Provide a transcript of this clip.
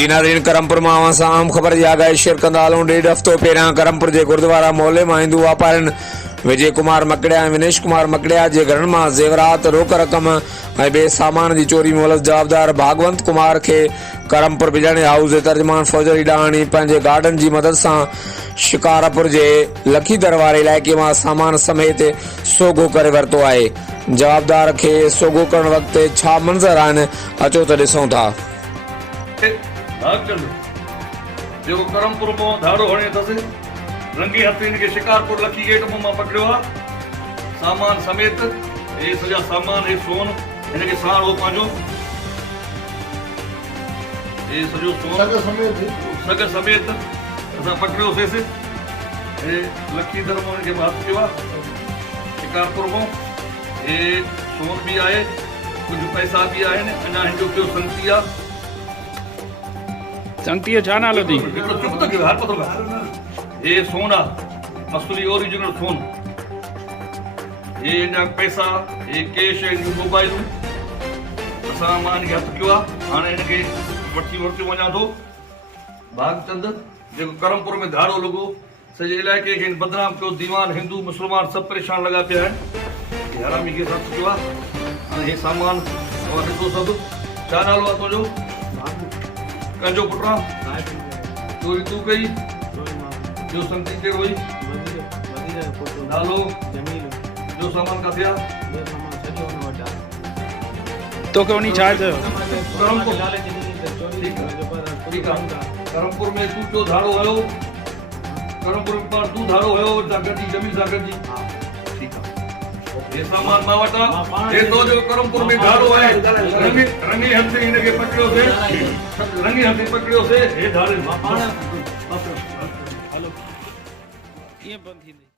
जी नाज़रीन, करमपुर मां अवां सां आम ख़बर जी आगाही शेयर कंदा हलूं। 1.5 हफ़्तो पहिरियां करमपुर जे गुरुद्वारा मोहल्ले मां हिंदू वापारियुनि विजय कुमार मकड़िया ऐं विनेश कुमार मकड़िया जे घरनि मां ज़ेवरात, रोक रक़म ऐं ॿिए सामान जी चोरी मुलज़ जवाबदार भागवंत कुमार खे करमपुर बिजाणे हाउस जे तर्जमान फौजरी डाहाणी पंहिंजे गार्डन जी मदद सां शिकारपुर जे लखीदर वारे इलाइक़े मां सामान समेत सोगो करे वरितो आहे। जवाबदार खे सोगो करण वक़्तु छा मंज़र आहिनि, अचो त ॾिसूं था। जो करमपुर में धाड़ो हणे अथसि, रंगी हथ इनके शिकारपुर लखी गेट में पकड़ियो आहे, सामान समेत। ये सजा सामान, ये सोन इनके साण हो पंहिंजो, ये सजो सोन सग समेत असां पकड़ियोसीं। ये लखीदर में इनके हथ कयो आहे, शिकारपुर में ये सोन भी आहे, कुछ पैसा भी आहिनि। अञा हिनजो ॿियो संगती आहे। संगतीअ छा नालो थी? ये सोना असली ओरिजिनल सोन, ये इनजा पैसा, ये कैश, इनजूं मोबाइलूं असां मां इनखे हथ कयो आहे। हाणे इनखे वठी वञा थो। भागचंद जेको करमपुर में धाड़ो लॻो, सॼे इलाइक़े खे बदनाम कयो। दीवान, हिंदू, मुस्लमान सभु परेशान लॻा पिया आहिनि। हरामी खे हथ कयो आहे। हाणे हे सामान ॾिसो सभु। छा नालो आहे तुंहिंजो? कंहिंजो पुटु? चोरी तूं कई? जो संगती कहिड़ो हुई? नालो? जो सामान किथे आहे? तोखे उनी छा चयो? करमपुर में तूं जो धाड़ो हुयो, करमपुर में तूं धाड़ो हुयो गॾिजी, जमीन सां गॾिजी। ठीकु आहे, ये सामान मां वटां। ये तो जो करमपुर में धाड़ो है, रंगी हथ इनके पकड़ियोसीं, रंगी हथ पकड़ियोसीं। हे धाड़े हलो, ये बंद थी।